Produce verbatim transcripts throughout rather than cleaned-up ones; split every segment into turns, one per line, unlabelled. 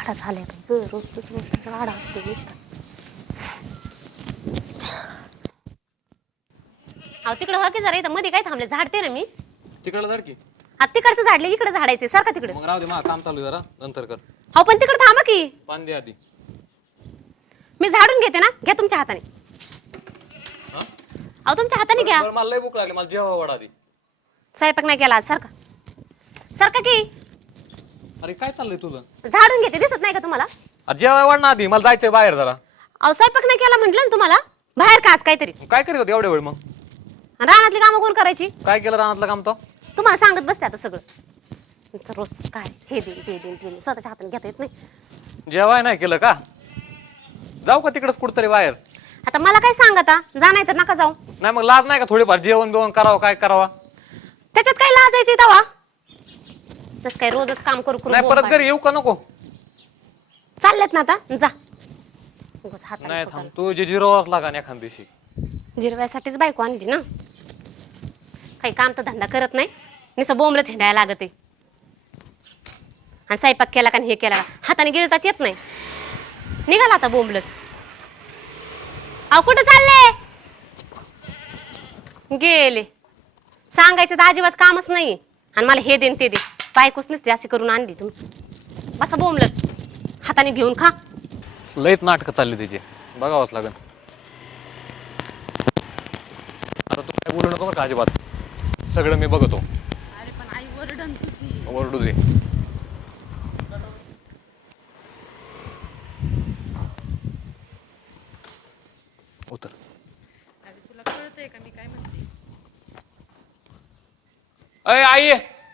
कसा झालाय काय ग रोजच रोजच वाडा असतो नुसता. अहो तिकडं हा की जरा इथं मध्ये काय थांबले झाडते ना मी
तिकडला झाड की
आता तिकडचं झाडले इकडे झाडायचे सारखं तिकडे.
मग राहू दे मला काम चालू आहे जरा नंतर कर.
हो पण तिकडे थांबा की
पाणी दे आधी.
मी झाडून घेते ना घ्या तुमच्या हाताने.
हा
अहो तुमच्या हाताने घ्या.
बरं, मला लय भूक लागली मला जेवा वाढ आधी.
स्वयंपाक नाही केला आज सारखा सारखा की
अरे काय चाललंय तुझं?
झाडून घेते दिसत नाही का तुम्हाला?
अरे जेवा वाढ ना आधी मला जायचंय बाहेर जरा.
अहो स्वयंपाक नाही केला म्हटलं ना तुम्हाला बाहेर का आज काहीतरी.
काय करीत होती एवढ्या वेळ मग?
रानातली कामं कोण करायची?
काय केलं रानातलं काम तो?
तुम्हाला सांगत बसते आता सगळं. तुमचं रोज काय हे देईन ते देईन ते देईन स्वतःच्या हाताने घेता येत नाही.
जेवाय नाही केलं का? जाऊ का तिकडच कुठतरी बाहेर?
आता मला काय सांगता जा नाही तर नका जाऊ.
नाही मग लाज नाही का थोडीफार जेवण बिवण करावं काय करावा?
त्याच्यात काय लाजायची तवा तस काय रोजच काम करू करू
नाही
बोंब
परत
पाडते.
घरी येऊ का नको?
चाललेत ना आता जा. उगाच हाताने
नाही
पकडा.
थांब तू जे जिरोवाच लागा एखाद दिवशी.
जिरव्यासाठीच बायको आणली ना. काही काम तर धंदा करत नाही नुसतं बोंबलं थिंडायला लागत आहे. आणि स्वयंपाक केला का हे केला का हाताने गिळताच येत नाही. निघाला आता बोंबलत. अहो कुठं चालले? गेले. सांगायचं तर अजिबात कामच नाही. आणि मला हे देन ते दे बायकोच नसते अशी करून आणली तुम्ही. बसा बोंबलत हाताने घेऊन खा.
लयच नाटकं चालली त्याची बघावंच लागेल. आता तू काय बोलू नको बरं का अजिबात. सगळं मी बघतो.
अरे पण आई ओरडन तुझी.
ओरडू दे. उतर.
अरे तुला कळतंय का मी काय म्हणते?
अय आई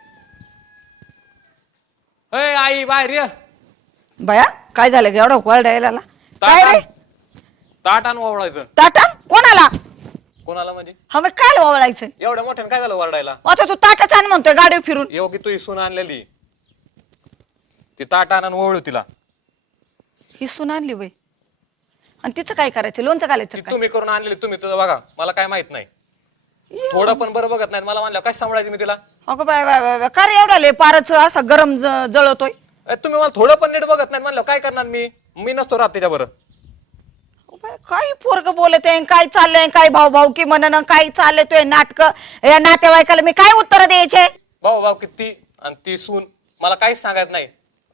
अय आई बाहेर ये.
बया काय झालं ग एवढं वरडायला आला? काय
ताट
रे
आण. ताट आण ओवळायचं.
ताटा कोणाला?
कोणाला म्हणजे?
हा मग काय ओवळायचं?
एवढ्या मोठ्यानं काय झालं वरडायला?
आता तू ताटाच आण म्हणतोय गाडी फिरून.
येऊ की तू इसून आणलेली ती ताट आणून ओवळू तिला.
ही सून आणली बाई आणि तिचं काय करायचं? लोणचं घालायचं
ती
काय?
तुम्ही करून आणलेली तुम्हीच बघा मला काय माहित नाही. थोडं पण बरं बघत नाही मला म्हणलं काय सांभाळायचं मी तिला.
अगं बाय बाय बाय बाय, का रे एवढा लय पारच असा गरम ज- जळतोय?
अ, तुम्ही मला थोडं पण नीट बघत नाही म्हणलं काय करणार मी मी नसतो राहत त्याच्या बरं.
अगं बाय, काय पोरग बोलत आहे काय चाललंय काय भाऊ भाऊ की म्हणणं काय चाललंय तुझे नाटक या नातेवाईकाला मी काय उत्तर द्यायचे?
भाऊ भाऊ किती आणि ती सून मला काहीच सांगायचं नाही.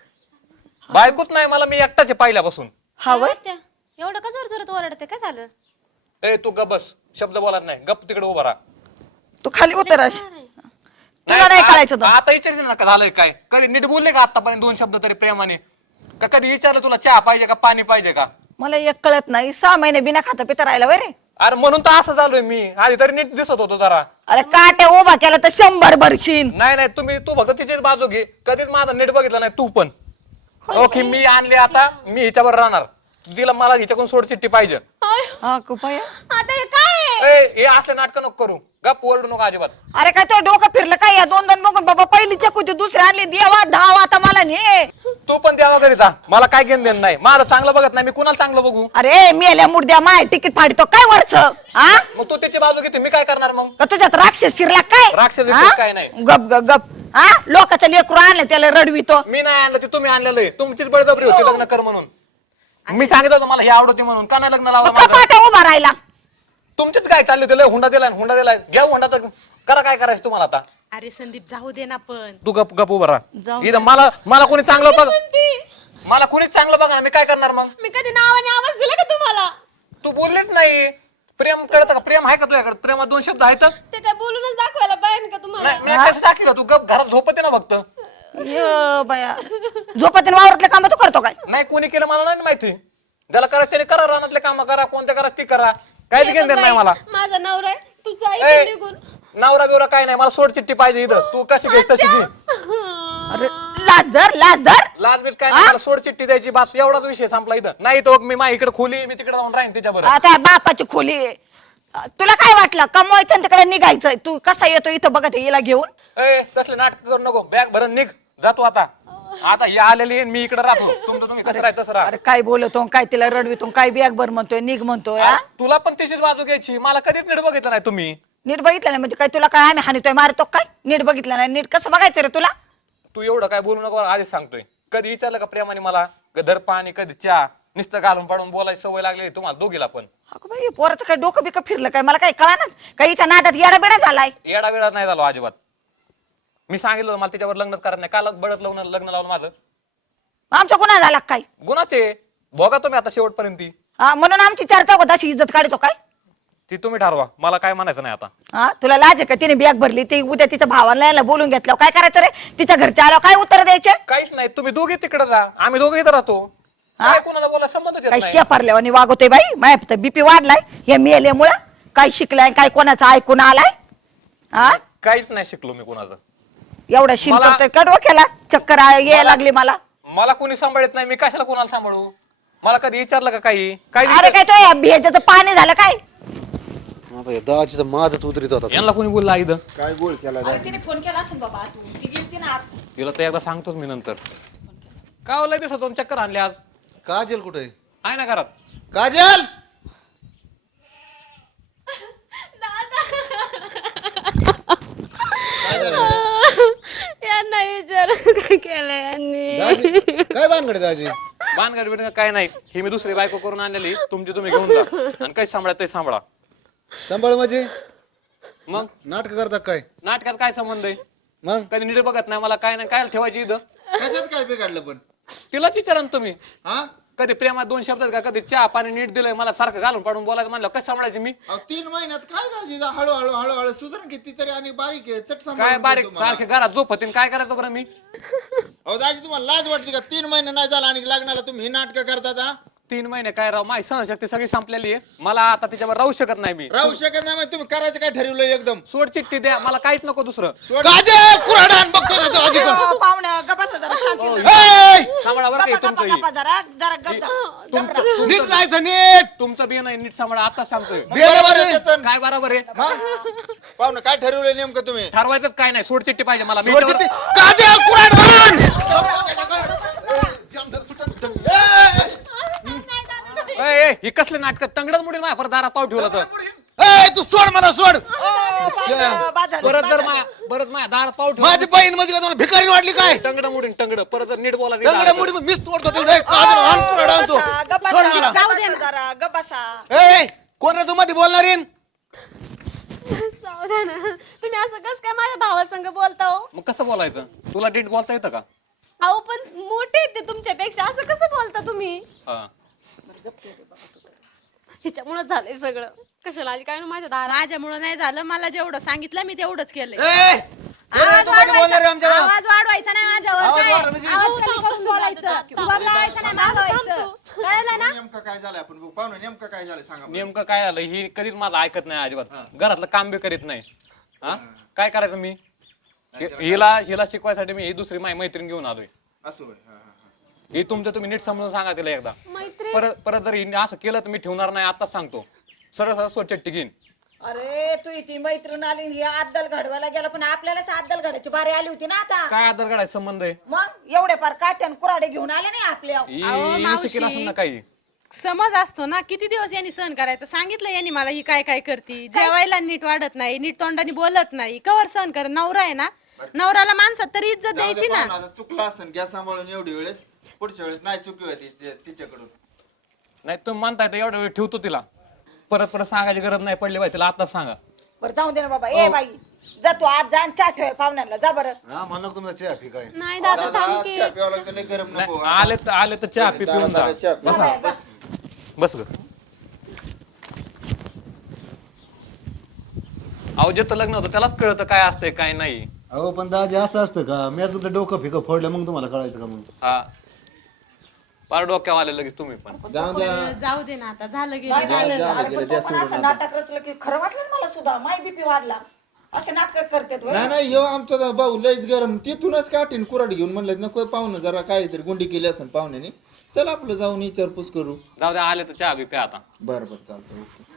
बायकोच नाही मला मी एकटाच आहे पहिल्यापासून.
हा वय
एवढं का जोर जोरात ओरडते काय झालं?
ए तू गप बस शब्द बोलत नाही गप तिकडे उभा राहा.
तू खाली उतर अशी. तुला नाही कळायचं तर.
आ- आता विचारशील ना का झालंय काय कधी नीट बोलले का आतापर्यंत दोन शब्द तरी प्रेमाने का कधी विचारलं तुला चहा पाहिजे का पाणी पाहिजे का?
मला एक कळत नाही सहा महिने बिना खाता पिता राहिला वय रे.
अरे म्हणून तर असं झालोय मी आधी तरी नीट दिसत होतो जरा.
अरे काट्या उभा केला तर शंभर भरशीन.
नाही नाही तुम्ही तू फक्त तिचीच बाजू घे कधीच माझा नीट बघितला नाही तू पण. ओके मी आणली आता मी हिच्यावर राहणार. तिला मला हिच्याकडून सोड चिठ्ठी पाहिजे.
हा कुपाया.
आता हे काय आहे?
ए हे असले नाटक नको करू गप ओरडू नको अजिबात.
अरे काय तो डोकं फिरलं काय या दोन दोन बघून बाबा पहिली चकूची दुसरी आणली देवा धाव आता मला ने.
तू पण द्यावा घरी जा मला काय घेणं देणं नाही माझं चांगलं बघत नाही मी कुणाला चांगलं बघू.
अरे मेल्या मुर्द्या माय तिकीट फाडतो काय वरच हा?
मग तू त्याची बाजू घेते मी काय करणार मग?
का तुझ्यात राक्षस शिरला काय?
राक्षस
हा?
बिक्षस काय नाही.
गप गप गप हा लोकांचं लेकरू आणलं त्याला रडवितो.
मी नाही आणलं ते तुम्ही आणलेलं आहे तुमचीच बळजबरी होती लग्न कर म्हणून. मी सांगितलं होतं मला हे आवडते म्हणून का नाही लग्न लावलं
मग
माझं?
कपाटा उभा राहिला.
तुमचीच काय चालली होती लय हुंडा दिलाय हुंडा दिलाय घ्या हुंडा तर करा काय करायचं तुम्हाला आता.
अरे संदीप जाऊ दे ना पण.
तू गप गप उभा राहा
जाऊ
इथं मला मला कोणी चांगलं बघ मला कोणीच चांगलं बघा मी काय करणार मग?
मी कधी नावाने आवाज दिला का तुम्हाला?
तू बोललीच नाही. प्रेम कळतं का? प्रेम आहे का तुझ्याकडे? प्रेमात दोन शब्द आहेत.
ते काय बोलूनच दाखवायला पाहिजे का तुम्हाला?
नाही मी कसं दाखवलं तू गप घरात झोपते ना फक्त.
यो बाया झोपातीन वावरातले काम तू करतो काय?
नाही कोणी केलं मला नाही माहिती. ज्याला करायचं त्याने करा रानातले काम करा कोणत्या करा ती करा काहीच घेणं देणं नाही मला.
माझा नवरा आहे तुझा
ए,
आई निघून.
नवरा बिवरा काय नाही मला सोड चिठ्ठी पाहिजे इथं तू कशी घ्यायची तशी घे.
अरे लाज धर लाज धर.
लाज बीज काय नाही मला सोड चिठ्ठी द्यायची बस एवढाच विषय संपला इथं. नाही तो मी मा इकडे खोली मी तिकडे जाऊन राहीन तिच्या बरोबर.
आता बापाची खोली आहे. तुला काय वाटलं कमवायचं आणि तिकडे निघायचंय? तू कसा येतो इथं बघत हिला घेऊन?
ए तसले नाटक करू नको बॅग भरून निघ जातो आता. आता ही आलेली आहे, मी इकडे राहतो तुमचं तुम्ही कसं राहत तसं राहा.
अरे काय बोलतो काय तिला रडवितो काय बॅग भर म्हणतोय निघ म्हणतोय हा?
तुला पण तिचीच बाजू घ्यायची मला कधीच नीट बघितलं नाही तुम्ही.
नीट बघितलं नाही म्हणजे काय तुला काय आम्ही हानितोय मारतो काय? नीट बघितलं नाही नीट कसं बघायचं रे तुला?
तू एवढं काय बोलू नको आधीच सांगतोय. कधी विचारलं का प्रेमाने मला धर पाणी कधी चहा नुसतं घालून पाडून बोलायची सवय लागली तुम्हाला दोघीला पण.
अगं बाई पोराचं काय डोकं बिकं फिरलं काय मला काही कळानच काही हिच्या नादात येडा बेडा झालाय.
येडा वेळा नाही झालो अजिबात. मी सांगितलं होतं, मला त्याच्यावर लग्नच करत नाही. काल बळच लावून लग्न लावलं माझं.
आमचा गुन्हा झाला काय?
गुणाचे भोगा तुम्ही आता शेवटपर्यंत. ती
हा म्हणून आमची चर्चा होत अशी इज्जत काढतो काय?
ती तुम्ही ठरवा, मला काय म्हणायचं नाही आता.
हा तुला लाज आहे का? तिने बॅग भरली ती उद्या तिच्या भावाला यायला बोलून घेतलं काय करायचं रे? तिच्या घरच्या आल्यावर काय उत्तर द्यायचे?
काहीच नाही, तुम्ही दोघे तिकडे जा, आम्ही दोघे इथं राहतो. काय कोणाला बोला संबंधच येत
काय
नाही.
शेपारल्यावानी वागवतोय बाई. माझ्या बीपी वाढलाय हे मेल्यामुळं. काय शिकलाय काय कोणाचं ऐकून आलाय? हा
काहीच नाही शिकलो मी कोणाचं.
एवढा शिन
मला-
करतोय कडवा केला चक्कर आ- यायला लागली मला.
मला कोणी सांभाळत नाही, मी कशाला कोणाला सांभाळू? मला कधी विचारलं का काही? काय
अरे काय तो भेजाचं पाणी झालं काय?
दाजीचा माझच उतरीत होता.
यांना कोणी बोलला इथं?
काय गोळ केला
तिने फोन केला असेल बाबा तू ती गेलती ना आत.
तिला तर एकदा सांगतोच मी नंतर. काय होलंय दिसत दोन चक्कर आणले आज.
काजल कुठे?
आहे ना घरात.
काजल
यांना विचार काय केलं यांनी.
दाजी काय भानगड दाजी?
बांधगाड बिडगाड काय नाही, ही मी दुसरी बायको करून आणलेली. तुमची तुम्ही घेऊन जा आणि काही सांभाळा ते सांभाळा.
सांभाळ म्हणजे
मग
नाटक करता काय?
नाटकाचा काय संबंध आहे?
मग
कधी नीट बघत नाही मला, काय नाही. काय ठेवायची इथं?
कशात काय बिघडलं पण?
तिलाच विचारा ना तुम्ही.
हा
कधी प्रेमात दोन शब्दात का कधी चहा पाणी नीट दिलंय मला सारखं घालून पाडून बोलायचं म्हणलं कसं सांभाळायची मी?
अहो, तीन महिन्यात काय दाजी हळूहळू हळूहळू सुधारण किती तरी आणि बारीक आहे चट सांभाळून
काय
घेतो
बारीक
तुम्हाला.
सारखे घरात झोपतीन काय करायचं बरं मी?
अहो दाजी तुम्हाला लाज वाटते का? तीन महिने नाही झाला आणि लग्नाला तुम्ही ही नाटक करतात हा?
तीन महिने काय राव, माझी सहनशक्ती सगळी संपलेली आहे. मला आता तिच्यावर राहू शकत नाही मी.
राहू शकत नाही म्हणजे तुम्ही करायचं काय ठरवलं एकदम?
सोड चिठ्ठी द्या, मला काहीच नको दुसरं.
काजल कुऱ्हाड आण बघतो ना दाजी पण.
अहो, पाहुणं गप्पा जरा शांती
ए!
सांभाळा बरं काही
गप्पा
तुमचं
गप्पा
ही.
जरा जरा गप्पा
तुमचं
नीट
तुमचं-
राहायचं नीट.
तुमचं बी नाही नीट सांभाळा, आता सांगतोय.
बरोबर आहे त्याचं.
काय बरोबर आहे?
मग? पाहुणं काय ठरवलं नेमकं तुम्ही?
ठरवायचंच काय नाही, सोड चिठ्ठी पाहिजे मला. मी
सोड
त्यावर-
चिठ्ठी. काजल कुऱ्हाड आण.
ए, ए, ही कसले नाटक तंगडच मुडी माझ्या परत दारात पाव ठेवला तर
ए, तू सोड मला सोड.
परत जर माझ्या परत माझ्या दारात पाव
माझी
ठेवला
बहीण मध्ये तुम्हाला भिकारी वाटली काय?
तंगड मुडीन तंगड परत जर नीट बोला
दगडा मुडी मीच तोडतो तुला. ए, काजल आण कुऱ्हाड आणतो. सोड मला.
जाऊ दे जरा गप्पा.
ए, कोण आहे तू मध्ये बोलणार आहे?
जाऊ द्या ना. तुम्ही असं कस काय माझ्या भावासंग बोलता हो?
मग कसं बोलायचं? तुला नीट बोलता येतं का?
अहो पण मोठे आहेत ते तुमच्यापेक्षा, असं कसं बोलता तुम्ही?
हा.
ह्याच्यामुळे झालंय सगळं. कशाला आली काय ना माझ्या दारात.
माझ्यामुळं नाही झालं, मला जेवढं सांगितलं मी तेवढंच केलंय.
ए, कोण आहे तू मध्ये बोलणार आहे आमच्यावर?
आवाज वाढवायचा नाही माझ्यावर.
आवाज
काय?
वाढवा म्हणजे?
आवाज कमी करून बोलायचं. उभं राहायचं नाही, मागायचं. कळलं ना?
नेमकं काय झालं आपण बघू. पाहुणे नेमकं काय झालं सांगा बरं.
नेमकं काय झालं ही कधीच माझं ऐकत नाही अजिबात. घरातलं काम बी करीत नाही. हा काय करायचं मी? हि- हिला हिला शिकवायसाठी मी ही दुसरी माझी मैत्रीण घेऊन आलोय.
असं होय. हा, हा, हा.
ही तुमचं तुम्ही नीट समजून सांगा तिला एकदा.
मैत्री
परत परत जर हिने असं केलं तर मी ठेवणार नाही, आताच सांगतो. सरळ सरळ स्वच्छ घेईन.
अरे तू ती मैत्रीण आली ही अद्दल घडवायला गेला पण आपल्यालाच अद्दल घडायची बारी आली होती ना आता.
काय आधार काढायचा संबंध आहे?
मग एवढे पार काट्यान कुराडे घेऊन आले नाही आपल्या.
ही-
अहो,
हिने
मावशी.
शिकेल असेल ना काही.
समज असतो ना, किती दिवस यांनी सहन करायचं. सांगितलं यांनी मला ही काय काय करती, जेवायला नीट वाढत नाही, नीट तोंडाने बोलत नाही, कवर सहन कर. नवरा आहे ना, नवऱ्याला माणसात तरी इज्जत
जाऊ दे
द्यायची ना.
पाहुणं, आता चुकलं असेल घ्या सांभाळून एवढी वेळेस. पुढच्या वेळेस नाही चुकी होती ति- तिच्याकडून.
नाही तुम्ही म्हणताय तर एवढा वेळ ठेवतो तिला. परत परत सांगायची गरज नाही पडली पाहिजे तिला, आताच सांगा.
बरं जाऊ दे ना बाबा. ए बाई जा तू आज जा आणि चहा ठेव पाहुण्याला. जा बरं.
हा म्हणलं तुमचा चहा पी काय?
नाही दादा
दादा,
थांब की.
चहा प्यावं लागतं, लय गरम नको.
नाही, आले तर आले तर चहा पी पिऊन जा.
दादा, चहा पी.
बसा
जा.
बस ग. अहो ज्याचं लग्न होतं त्यालाच कळतं काय असतंय काय नाही.
अहो पण दाजी असं असतं का? मी आता तुमचं डोकं फिकं फोडलं मग तुम्हाला कळायचं का? मग
हा पार डोक्यावर आले लगेच तुम्ही पण.
जाऊ द्या.
जाऊ दे ना, आता झालं गेलं.
नाही झालं.
जा,
अरे
गेलं,
पण
द्या
तो पण
सोडून
असं
आता.
नाटक रचलं की खरं वाटलं ना मला सुद्धा. माय बीपी वाढला. असे नाटक करते
नाही नाही ह्यो आमचा दा- भाऊ लयच गरम. तिथूनच काठीन कुराड घेऊन म्हणलं नको पाहुणं जरा काहीतरी गुंडी केली असेल पाहुण्याने. चल आपलं जाऊन विचारपूस करू.
जाऊ द्या, आले तर चहा बी प्या आता.
बरं बरं चालतं ओके.